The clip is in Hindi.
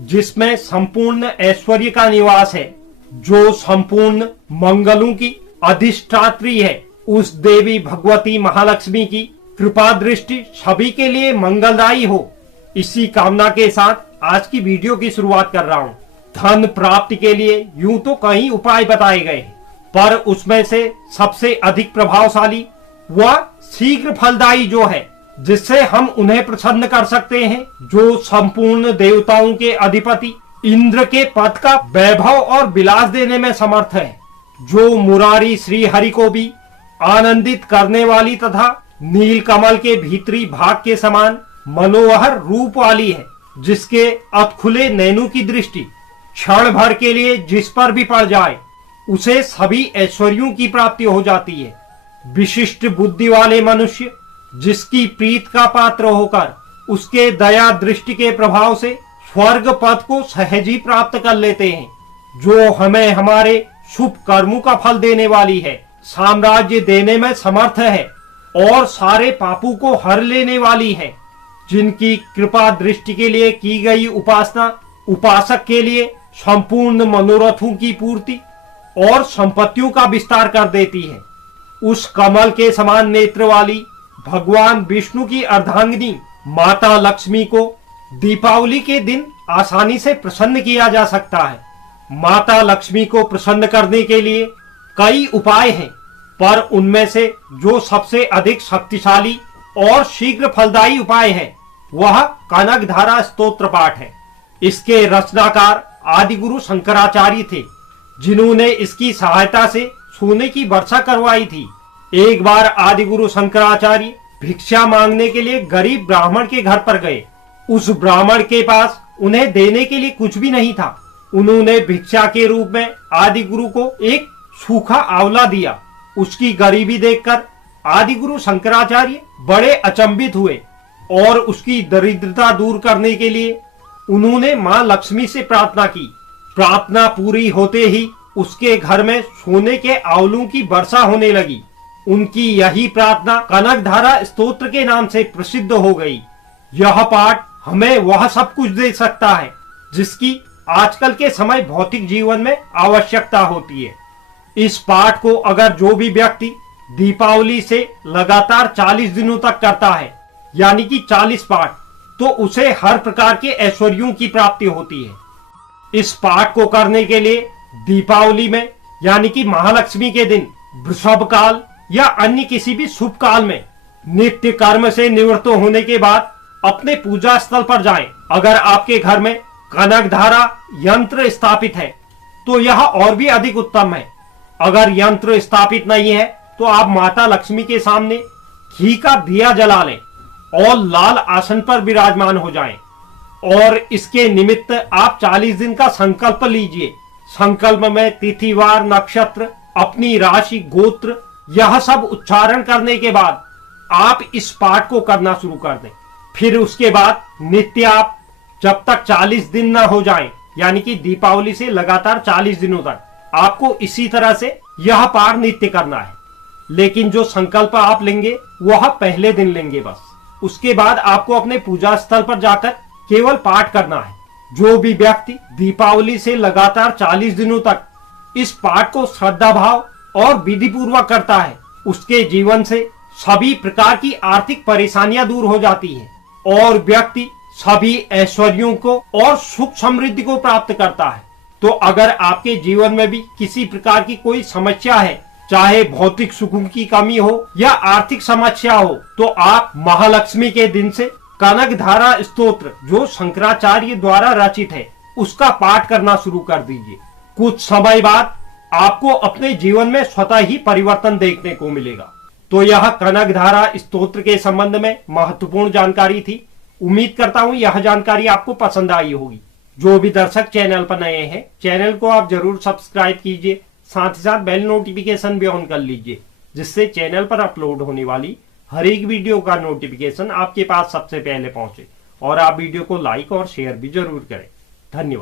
जिसमें संपूर्ण ऐश्वर्य का निवास है, जो संपूर्ण मंगलों की अधिष्ठात्री है, उस देवी भगवती महालक्ष्मी की कृपा दृष्टि सभी के लिए मंगलदायी हो, इसी कामना के साथ आज की वीडियो की शुरुआत कर रहा हूँ। धन प्राप्ति के लिए यूं तो कई उपाय बताए गए हैं, पर उसमें से सबसे अधिक प्रभावशाली वह शीघ्र फलदायी जो है, जिससे हम उन्हें प्रसन्न कर सकते हैं, जो संपूर्ण देवताओं के अधिपति इंद्र के पद का वैभव और विलास देने में समर्थ है, जो मुरारी श्री हरि को भी आनंदित करने वाली तथा नील कमल के भीतरी भाग के समान मनोहर रूप वाली है, जिसके अधखुले नैनों की दृष्टि क्षण भर के लिए जिस पर भी पड़ जाए उसे सभी ऐश्वर्यों की प्राप्ति हो जाती है। विशिष्ट बुद्धि वाले मनुष्य जिसकी प्रीत का पात्र होकर उसके दया दृष्टि के प्रभाव से स्वर्ग पद को सहज ही प्राप्त कर लेते हैं, जो हमें हमारे शुभ कर्मों का फल देने वाली है, साम्राज्य देने में समर्थ है और सारे पापों को हर लेने वाली है, जिनकी कृपा दृष्टि के लिए की गई उपासना उपासक के लिए संपूर्ण मनोरथों की पूर्ति और संपत्तियों का विस्तार कर देती है। उस कमल के समान नेत्र वाली भगवान विष्णु की अर्धांगिनी माता लक्ष्मी को दीपावली के दिन आसानी से प्रसन्न किया जा सकता है। माता लक्ष्मी को प्रसन्न करने के लिए कई उपाय हैं, पर उनमें से जो सबसे अधिक शक्तिशाली और शीघ्र फलदायी उपाय है वह कनकधारा स्तोत्र पाठ है। इसके रचनाकार आदिगुरु शंकराचार्य थे, जिन्होंने इसकी सहायता से सोने की वर्षा करवाई थी। एक बार आदिगुरु शंकराचार्य भिक्षा मांगने के लिए गरीब ब्राह्मण के घर पर गए। उस ब्राह्मण के पास उन्हें देने के लिए कुछ भी नहीं था। उन्होंने भिक्षा के रूप में आदिगुरु को एक सूखा आंवला दिया। उसकी गरीबी देखकर आदिगुरु शंकराचार्य बड़े अचंभित हुए और उसकी दरिद्रता दूर करने के लिए उन्होंने मां लक्ष्मी से प्रार्थना की। प्रार्थना पूरी होते ही उसके घर में सोने के आंवलों की वर्षा होने लगी। उनकी यही प्रार्थना कनकधारा स्तोत्र के नाम से प्रसिद्ध हो गई। यह पाठ हमें वह सब कुछ दे सकता है जिसकी आजकल के समय भौतिक जीवन में आवश्यकता होती है। इस पाठ को अगर जो भी व्यक्ति दीपावली से लगातार 40 दिनों तक करता है, यानी कि 40 पाठ, तो उसे हर प्रकार के ऐश्वर्यों की प्राप्ति होती है। इस पाठ को करने के लिए दीपावली में यानी कि महालक्ष्मी के दिन वृषभ काल या अन्य किसी भी शुभ काल में नित्य कर्म से निवृत्त होने के बाद अपने पूजा स्थल पर जाएं। अगर आपके घर में कनकधारा यंत्र स्थापित है तो यह और भी अधिक उत्तम है। अगर यंत्र स्थापित नहीं है तो आप माता लक्ष्मी के सामने घी का दिया जला लें और लाल आसन पर विराजमान हो जाएं। और इसके निमित्त आप 40 दिन का संकल्प लीजिए। संकल्प में तिथिवार, नक्षत्र, अपनी राशि, गोत्र, यह सब उच्चारण करने के बाद आप इस पाठ को करना शुरू कर दें। फिर उसके बाद नित्य आप जब तक 40 दिन न हो जाएं, यानी कि दीपावली से लगातार 40 दिनों तक आपको इसी तरह से यह पाठ नित्य करना है। लेकिन जो संकल्प आप लेंगे वह पहले दिन लेंगे बस। उसके बाद आपको अपने पूजा स्थल पर जाकर केवल पाठ करना है। जो भी व्यक्ति दीपावली से लगातार 40 दिनों तक इस पाठ को श्रद्धा भाव और विधि पूर्वक करता है, उसके जीवन से सभी प्रकार की आर्थिक परेशानियां दूर हो जाती हैं और व्यक्ति सभी ऐश्वर्यों को और सुख समृद्धि को प्राप्त करता है। तो अगर आपके जीवन में भी किसी प्रकार की कोई समस्या है, चाहे भौतिक सुखों की कमी हो या आर्थिक समस्या हो, तो आप महालक्ष्मी के दिन से कनकधारा स्तोत्र जो शंकराचार्य द्वारा रचित है उसका पाठ करना शुरू कर दीजिए। कुछ समय बाद आपको अपने जीवन में स्वतः ही परिवर्तन देखने को मिलेगा। तो यह कनकधारा स्तोत्र के संबंध में महत्वपूर्ण जानकारी थी। उम्मीद करता हूं यह जानकारी आपको पसंद आई होगी। जो भी दर्शक चैनल पर नए हैं, चैनल को आप जरूर सब्सक्राइब कीजिए, साथ ही साथ बेल नोटिफिकेशन भी ऑन कर लीजिए, जिससे चैनल पर अपलोड होने वाली हर एक वीडियो का नोटिफिकेशन आपके पास सबसे पहले पहुंचे। और आप वीडियो को लाइक और शेयर भी जरूर करें। धन्यवाद।